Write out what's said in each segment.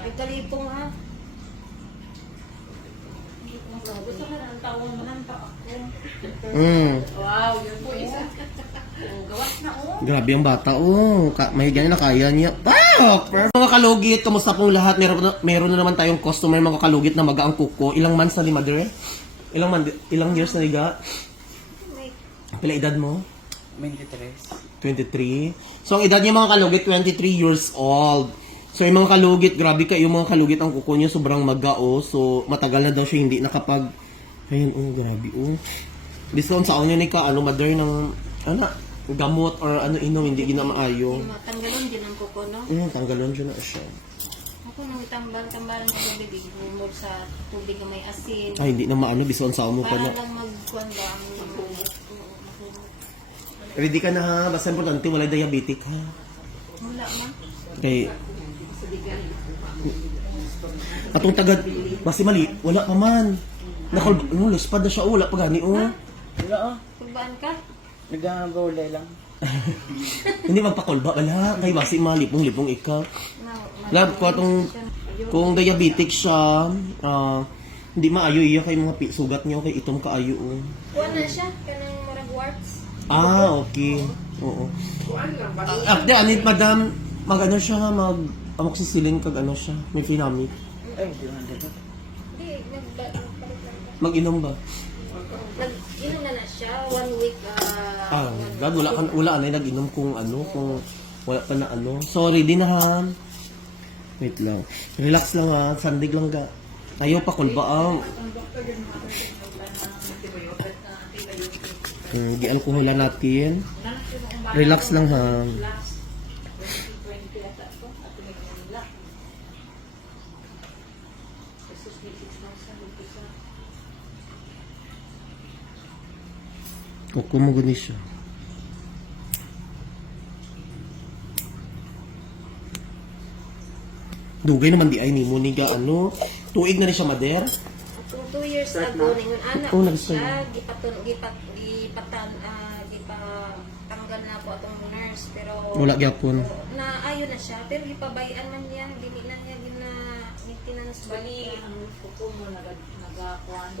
Ay, kalipong ha. Gusto ka ng tawon mo ng ako. Wow, yun po isa. Gawas na Grabe ang bata, may ganyan na kaya niya. Perfect! Mga kalugit, kamusta pong lahat? Meron na naman tayong customer, mga kalugit na magaang kuko. Ilang months na ni mother? Ilang years na niga? Pila edad mo? 23. So, ang edad niya mga kalugit, 23 years old. So, yung mga kalugit, grabe kayo mga kalugit, ang kuko niya sobrang magao. So, matagal na daw siya hindi nakapag... Ayun, grabe, Discount sa niya ni ka, mother ng, gamot or inom, hindi ginamaayo. Tanggalon din ang kuko, no? Tanggalon dyan na siya. Ako nang tambal-tambal ng tubig, bumod sa tubig na may asin. Ay, hindi na maano, discount sa mo pa Para na. lang magkuhan ba ang Ready ka na ha, basta importante, wala diabetic ha. wala man. Okay. Atong tagad, basta mali, wala pa man. Luspad na siya, wala pa gani, Wala Kulbaan ka? Nag-gulay lang. Hindi magpakulba, wala. Kay basi malipong-lipong ikaw. Lab ko atong, kung diabetic siya, hindi maayo iya kay mga sugat niyo, kay itong kaayo. Kuha na siya, kanang marag warts. Okay. Oo. After, anit, madam, mag-ano siya, amoxicillin kag siya, may finamit. Ay, di man dito. Hindi, nagpalit lang ka. Mag-inom ba? Nag-inom na siya, 1 week. God, wala na nag-inom kung wala pa na Sorry, di na ha. Wait lang. Relax lang ha, sandig lang ga. Ayaw pa kulba Gi-alcoholan natin. Relax lang ha. Kuko mo gani siya. Dugay naman di ay ni mo ni ga tuig na ni siya mader. Kung 2 years ago, ningon anak Oh, ko nag-start. siya, gipatanggal na po atong nurse, pero Wala gyapon. naayo na siya, pero gipabayan man niya, dili na niya gina maintenance bali. Ang kuko mo nagakuan,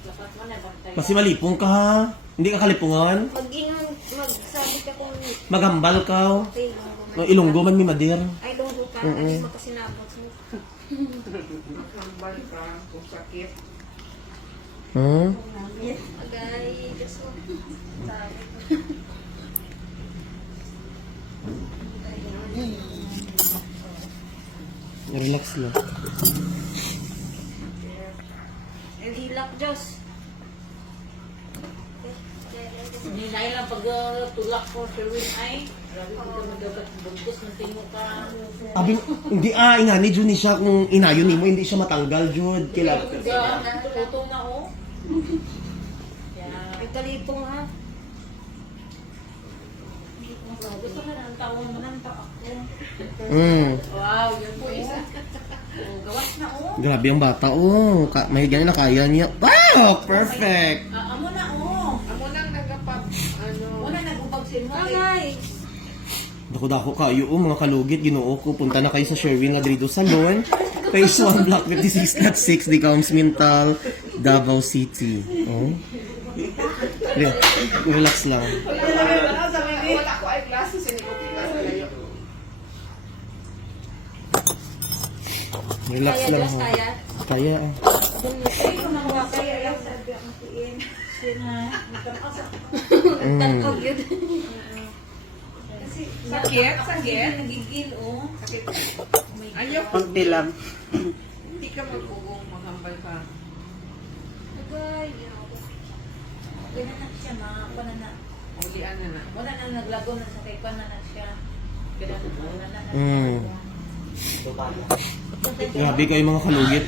dapat mo na bantay. Kasi malipong ka ha. Hindi ka kalipungan. Magsabi ka kung Maghambal ka. okay, Ilonggo man mi mader. ay lunggo ka, hindi mo kasi nabot mo. Hambal ka kung sakit. Agay, Diyos ko. Sabi ko. Relax lang. And hilak, Diyos. Hindi na lang pag-tulak ko sa win ay. Grabe ko dapat bugtos ng tingo ka. Abi, hindi ingani jud ni siya kung inayon nimo hindi siya matanggal jud. Kailangan. Tutong na Ay, kalipong ha. Gusto ka ng tawon mo ng ako. Wow, yun po isa. Gawas na Grabe ang bata may ganyan na kaya niya. Perfect. Amo na Amo nang nagapap, Una nagubagsin mo. Angay. Dako-dako kayo mga kalugit, Ginoo ko. Punta na kayo sa Sherwin Adrido Salon. Phase 1, Block 56, Lot 6, Dicaums Mintal, Davao City. Relax lang. wala ko ay glasses, hindi ko pila sa layo. Relax Kaya, lang Diyos, ha. kaya. Kaya Kaya lang sabi ang tiin. Tantog yun. Sakit? Nagigil Ayaw. Konti lang. Hindi ka mag-ugong, maghambal ka. Agay. Ganun na siya, mga na. Ulian na na. Wala na naglago na sa kay na siya. Ganun na. grabe kayo mga kalugit.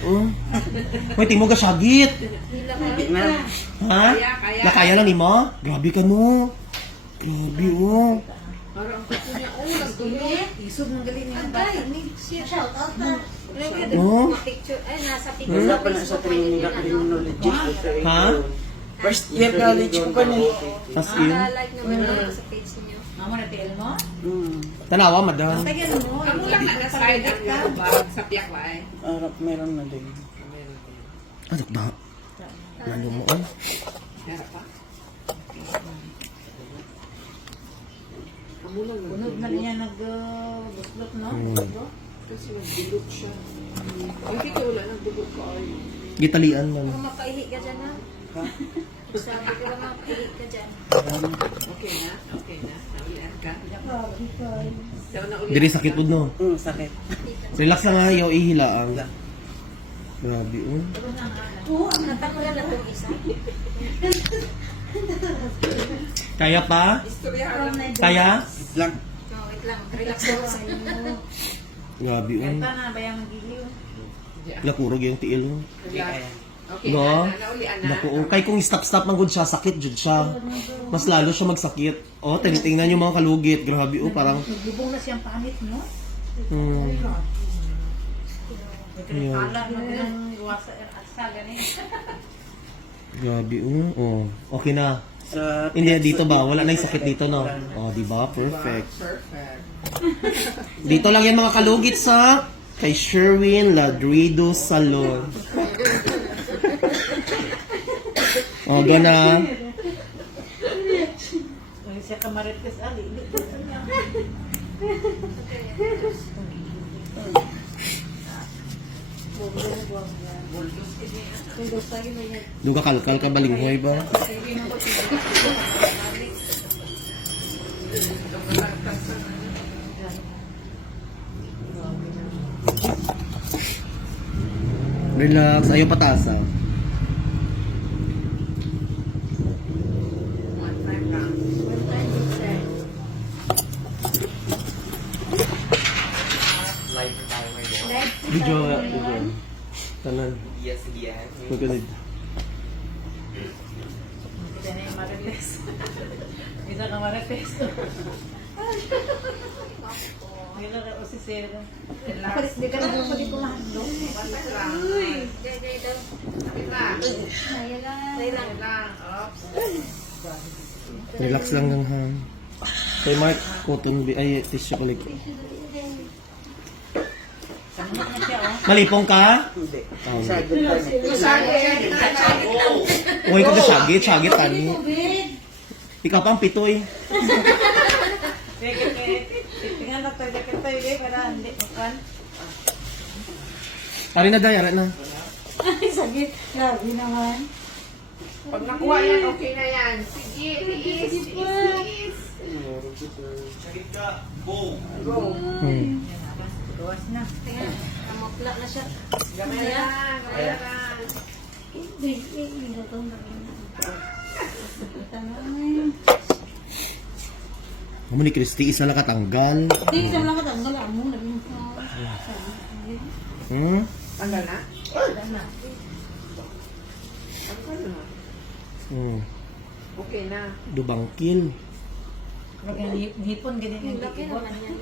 May timo ka syagit. Hilak Hindi ka. na. Ha? Kaya. Nakaya lang ni mo? Grabe ka no. Grabe Parang gusto niya, nagdumi. Isog ng galing niya. Agay. Shout out na. Picture. Ay, nasa picture. Wala pa na sa training na criminology. Ha? First year college ko pa niya. As in? Like naman ako sa page niyo. Mama na tiil mo? Tanawa, madam. Tagayan mo. Kamu lang na slide ang mga bag sa piyak ba eh. Arap meron na din. Ano ba? Ano mo, oh? Meron pa? Unod na niya nag-buslot, no? Kasi nagdulot siya. Yung kita wala nagdulot ko ay. Gitalian man. Mapaihi ka dyan, ha? Sabi ko lang mapaihi ka dyan. Okay na? Okay na? Naulian ka? Daw na ulit. Diri sakit po, no? Sakit. Relax lang nga, yaw ihilaang. Grabe, oh. Oo, ang natanggal na itong isa. Kaya pa? Istoryahan lang. Kaya? Lang. Oh, wait lang. Relax lang. Grabe, oh. Kanta na ba yung giliw? Lakurog yung tiil, oh. Okay No? na, naulian na. Naku, oh. Kay kung stop-stop man good siya, sakit jud siya. Mas lalo siya magsakit. Oh, tinitingnan yung mga kalugit. Grabe, oh. Parang, Naglubong na siyang panit, no? Ayan. Kala mo ng iwasa asa ganin. Grabe, oh. Oh, okay na. Sa Hindi, dito ba? Wala na yung sakit dito, no? Oh, di ba? Perfect. Perfect. Dito lang yan mga kalugit sa kay Sherwin Ladrido Salon. O, gana. Siya kamarites ali. Doon ka kalkal ka balinghoy ba? Relax. Ayaw patasa. One time lang. One time, sir. Live timer din. Live Video. tayo Video. ngayon. Tanan. Yes, yan. Magkanid. Kita na yung marites. Bisa ka marites. Gila ka o si Sir. Palis, di ka na doon pwede kumahalo. One time lang. Gaya daw. Kapit lang. Kaya lang. Kaya lang. Oops. Relax lang lang ha. Kay Mark, cotton, ay, tissue ko like. Sanok na siya, oh. Malipong ka? Hindi. Oh. Sa good time. Uy, ko kasagit, sagit tani. Ikaw pa ang pitoy. Tingnan na tayo, jacket tayo, para hindi makan. Pari na day, aray na. Ay, sakit. Grabe naman. Pag nakuha yan, okay na yan. Sige, tiis, tiis. Sakit ka. Go. Go. Gawas na. Tingnan, namukla na siya. Gamay lang, gamay lang. Hindi, hindi na ito. Amo ni Christy, isa lang katanggal. Hindi, isa lang katanggal. Amo, naging Tanggal na? Wala na. Tanggal na. Okay na. Dubangkil. Hipon, ganyan yung laki ikibot. naman yan.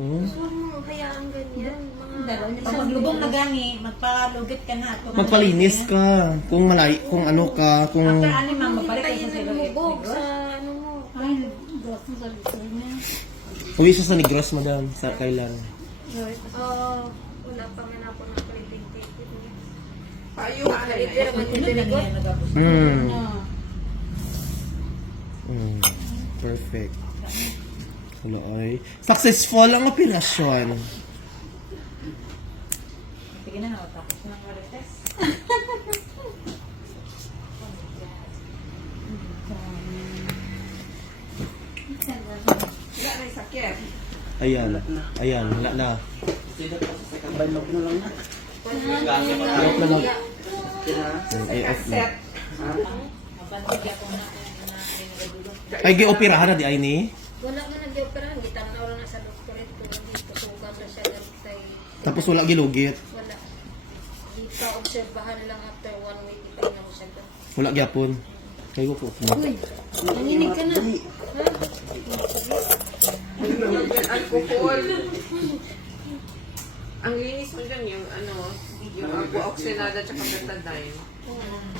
Hmm. Huwag mo hayaan ganyan. Mga Pag maglubong na gani, magpalugit ka na. Magpalinis ka. Kung malay, kung ano ka, kung... After ano, ma'am, mabalik ka tayo sa nagmubog sa ano mo. Ay, gas mo sa likod niya. Uwi siya sa Negros, madam. Sa kailan. Wala pa man ako ng palitig-tig. Paayuhan na Palitig yan. naman Ano yung na likod. niya nagabos? Perfect. Hello, ay. Successful ang operasyon. Sige na, tapos ng marites. Wala na yung sakit. Ayan. Ayan, wala na. Balog na lang na. Off na lang. Ay, off na. Set. Mabantig ako na Ay, gi-operahan na di ay ni. Wala nga nag-operahan. Gitanaw lang na sa doktor ito. Dito sugat na siya. Gantay. Tapos wala gilugit. Wala. Dito obserbahan lang after 1 week. Ipahinga ko siya doon. Wala gyapon. Kayo ko. Uy, nanginig ka na. Alcohol. Ang linis mo dyan yung ano, yung aqua oxinada tsaka betadine.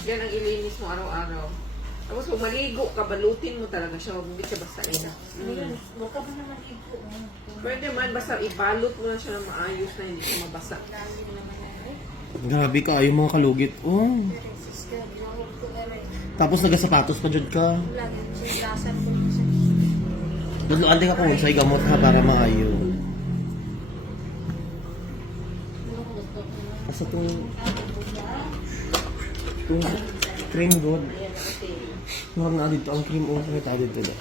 Yan ang ilinis mo araw-araw. Tapos kung maligo ka, balutin mo talaga siya. Huwag hindi siya basta ina. Ayun, baka ba naman ipo. Pwede man, basta ibalot mo na siya na maayos na hindi siya mabasa. Grabe ka, ayaw mga kalugit. Oh. Tapos nagasapatos pa dyan ka. Dudluan din ako sa gamot ha para maayo. Asa itong cream god. Huwag na dito ang cream o kaya tayo dito.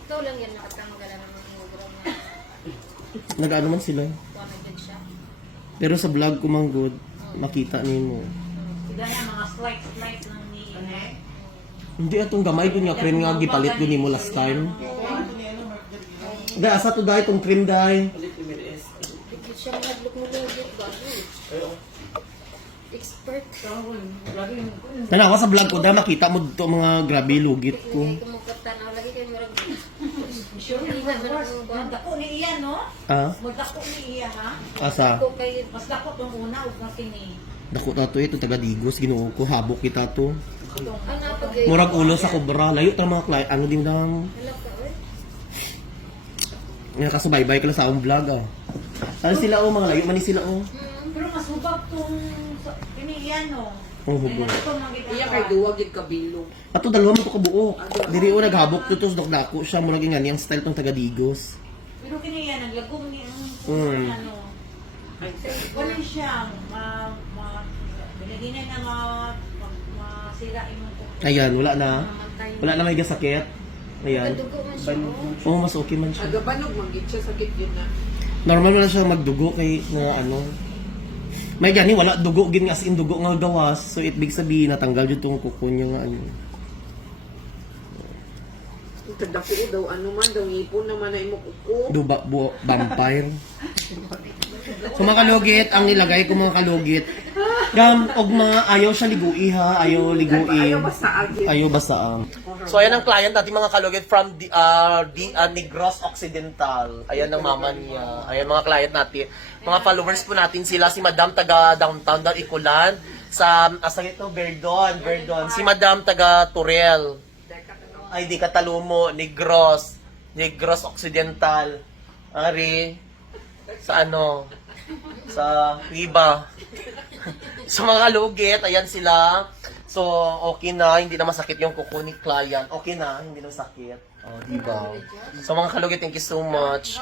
Ikaw lang yan nakatamagala ng mga program na Nag-ano man sila. wanted siya. Pero sa vlog ko mang good, makita niyo mo. Sila na mga slice ng ni Hindi atong gamay ko nga cream nga gipalit ko nimo last time. Dai asa to dai tong cream dai. Hindi siya nagluk-mulugit ba? Expert. Tanawa sa vlog ko dai makita mo to mga grabe lugit ko. Hindi ko magkatanaw lagi kayo marag. Sure, magdako ni iya, no? Ah, Magdako ni iya, ha? asa. Ako kayo. Mas dako tong una, huwag na kini. Dako ta to ito taga Digos Ginoo ko habok kita to. Ang napagay. Murag ulo sa kobra, layo ta mga client. Ano din nang Wala ka, eh. nga kasabay-bay ka lang sa akong vlog ah. Ano sila oh mga layo man ni sila oh. Pero mas hubag tong kini iya, no? Oh hubog. Iya kay duwag yung kabilong. Ato dalawa man to kabuok. Diri o naghabok to to dako siya murag nga niyang style tong taga Digos. Pero kini iya, naglagom ni ang ano. Ay, Wala siya, binigyan na masira imong Ayan, wala na. Mamatay. Wala na may gasakit. Ayan. Dugo man siya. oh. Oh, mas okay man siya. agabanog manggit siya, sakit yun na. Normal man siya magdugo kay na ano. May gani wala dugo gin nga as in dugo nga gawas. So it big sabihin natanggal jud tong kuko niya nga ano. Kadako daw, ano man, daw ngipon naman na imo kuko. Vampire. So mga kalugit, ang nilagay ko mga kalugit. Gam, og mga ayaw siya ligui ha, ayaw ligui. Ayaw basta agit. Ayaw basa. So ayan ang client natin mga kalugit from Negros Occidental. Ayan ang mama niya. Ayan mga client natin. Mga followers po natin sila. Si Madam taga Downtown daw Icolan. Sa ito, Verdon. Si Madam taga Turel. Ay di Katalumo, Negros Occidental. Ari sa ano? Sa Riba. Sa mga kalugit, ayan sila. So, okay na, hindi na masakit yung kuko ni client. Okay na, hindi na masakit. Oh, diba? So, mga kalugit, thank you so much.